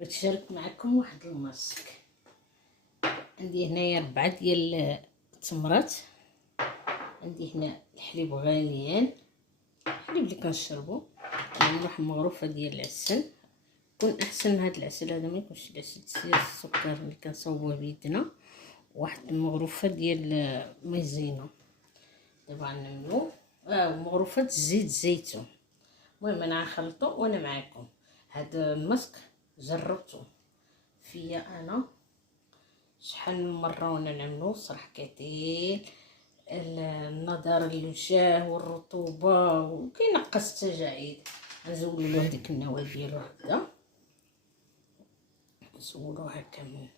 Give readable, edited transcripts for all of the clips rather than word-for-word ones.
بتشارك معكم واحد الماسك. عندي هنايا 4 ديال التمرات. عندي هنا الحليب غاليان، الحليب اللي كنشربو. كاين واحد مغروفه ديال العسل، يكون احسن من هذا العسل هذا، ما يكونش العسل ديال السكر اللي كنصاوبوه بيدنا. واحد المغروفه ديال مايزينا. دابا غنعملو مغروفه زيت الزيتون. المهم انا غنخلطو وانا معاكم. هذا الماسك جربته فيا انا شحال من مره وانا نعملو، صراحه كيعطي النضاره للوجه والرطوبه وكينقص التجاعيد. غنزولو له هذيك النواه ديالو هكذا، نزولوه هكا من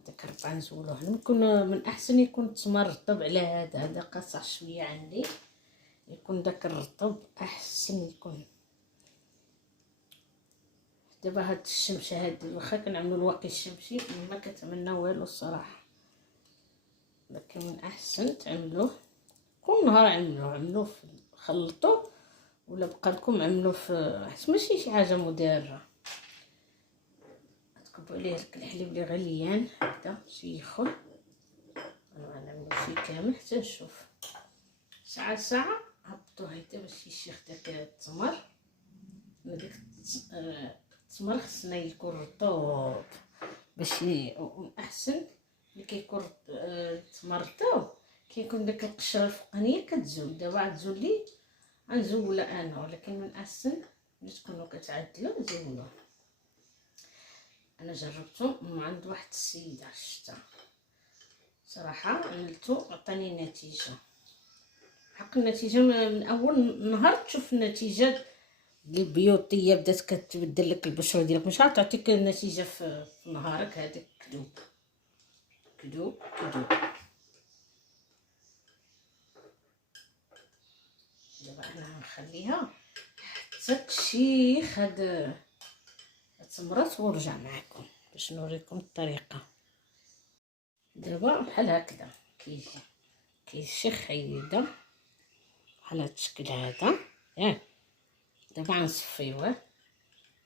هذاك 4 نزولوه. يكون من احسن يكون التمر رطب على هذا قاصح شويه عندي، يكون داك الرطب احسن يكون. دابا هاد الشمشه هادي واخا كنعملو الواقي الشمسي ما كتعملنا والو الصراحه، لكن من احسن تعملوه كل نهار. عملوه خلطوه ولا بقى لكم عملوه في حيت ماشي شي حاجه مداره. تكبوا عليه الحليب اللي غليان هكذا شيخوه. انا غنعملو شي كامل حتى نشوف ساعه هبطوه هكذا باش يشيخ داك التمر. داك التمر خصنا يكون رطوب باش من احسن اللي كيكون التمر رطوب كيكون داك القشره الفوقانيه كتزول. دابا غتزول لي غنزولها انا، ولكن من احسن ملي تكونوا كتعدلوا زولوه. انا جربته من عند واحد السيده شتا، صراحه عملته عطاني نتيجه. حق النتيجه من اول نهار تشوف النتيجه البيوتيه، بدات كتبدل لك البشره ديالك، مش عارف تعطيك النتيجه في نهارك. هذاك كذوب كذوب كذوب. دابا انا غنخليها حتى تشيخ هاد التمرات ونرجع معكم باش نوريكم الطريقه. دابا بحال هكذا كيشيخ هيدا بحال هاد الشكل هذا ياك. دابا غنصفيوه.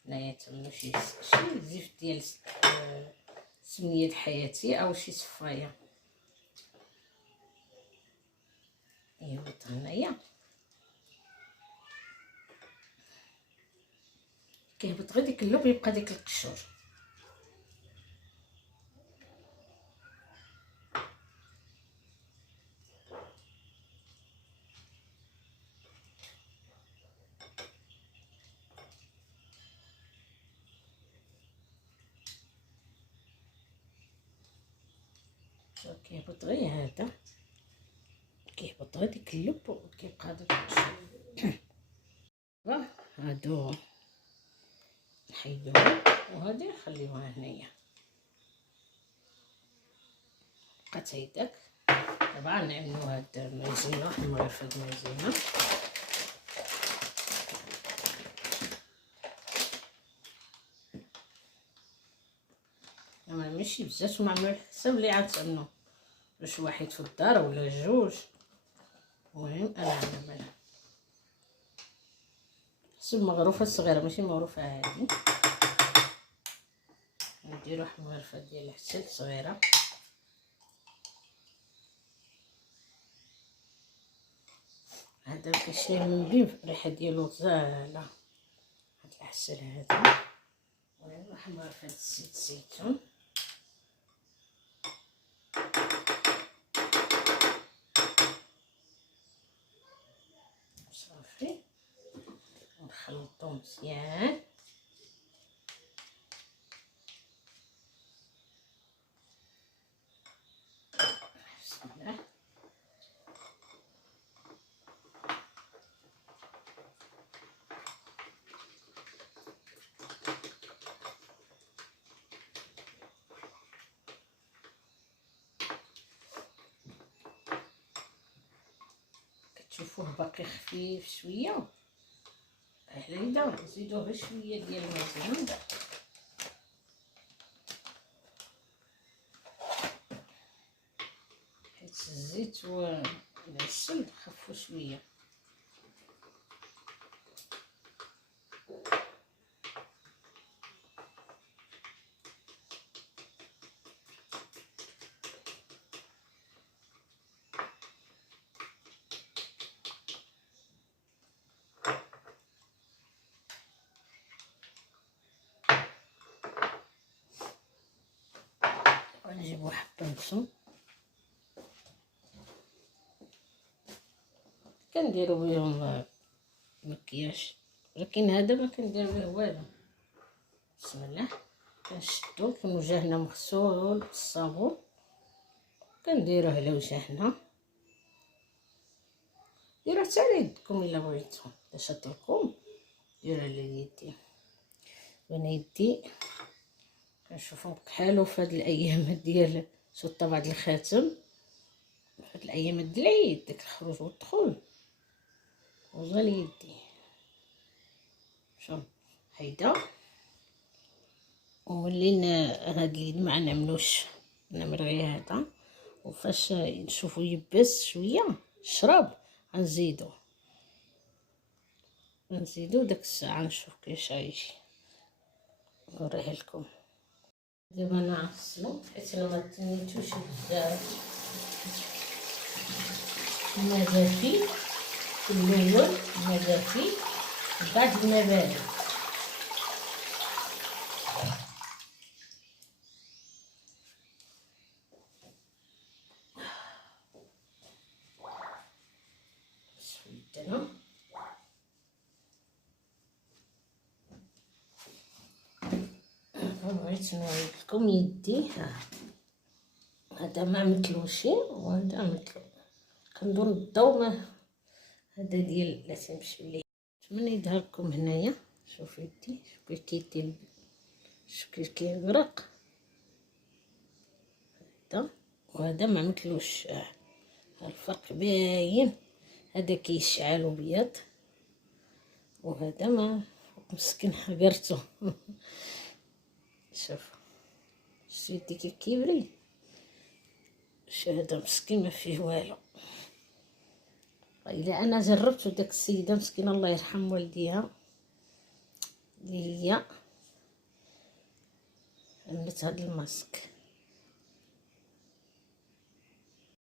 هنايا تعملوا شي زيت ديال سميه حياتي او شي صفايه. ايوا هنايا كيهبط غير ديك اللب، يبقى ديك القشور. كيهبط غير هذا، كيهبط غير ديك اللب وكيبقى داك القشور. هادو نحيدوها وهادي نخليوها هنايا. بقات هيداك. دابا غنعملو هاد المايزينا، واحد المغرفه د المايزينا. انا ماشي بزاف، معمول حساب اللي غتعملو، واش واحد في الدار ولا جوج. المهم انا عامله حسب مغروفه صغيره ماشي مغروفه عادي. ندير واحد المغرفه ديال العسل صغيره. هذا كيشريه من بين الريحه ديالو غزاله، هاد العسل هذا. واحد المغرفه ديال زيت الزيتون. صافي نخلطو مزيان. بسم الله. كتشوفوه باقي خفيف شويه، هنا نزيدو غير شويه ديال الماء حيت الزيت والعسل خفوا شويه. نجيبو حبة نصوم كنديرو بيهم مكياج، ولكن هذا ما كندير به والو. بسم الله. كنشدو كون وجهنا مغسول بالصابون كنديروه على وجهنا، ديروه حتى على يدكم الا بغيتو، الا شاطلكم ديروه على اليدين. وانا يدي كنشوفهم كحالو في هاد الايام ديال سوطة بعد الخاتم، في هاد الايام د العيد داك الخروج والدخول وصل يدي. شوف هيدا وملينا هاد اليد ما نعملوش، نعمل غير هذا، وفاش نشوفو يبس شويه الشراب غنزيدو داك الساعه نشوف كيفاش غيجي نوريه لكم. دابا نعصلو حيت انا ما تنيتوش بزاف، الماء دافي في الاول، الماء دافي بعد الماء بارد. يدنا بغيت نوري لكم يدي، هذا ما مثلوش وهذا مثلو، كنظن الضو ما هذا ديال لا تمشي ليه. نتمنى يظهر لكم هنايا. شوف يدي، شوف كيف كيدير، شوف كيف كيغرق، هذا وهذا ما مثلوش. الفرق باين، هذا كيشعل وبيض وهذا ما مسكين حقرته. شوف يدي كيف كيبري، هذا مسكين ما فيه والو. الا انا جربت وداك السيده مسكينه الله يرحم والديها اللي هي عملت هذا الماسك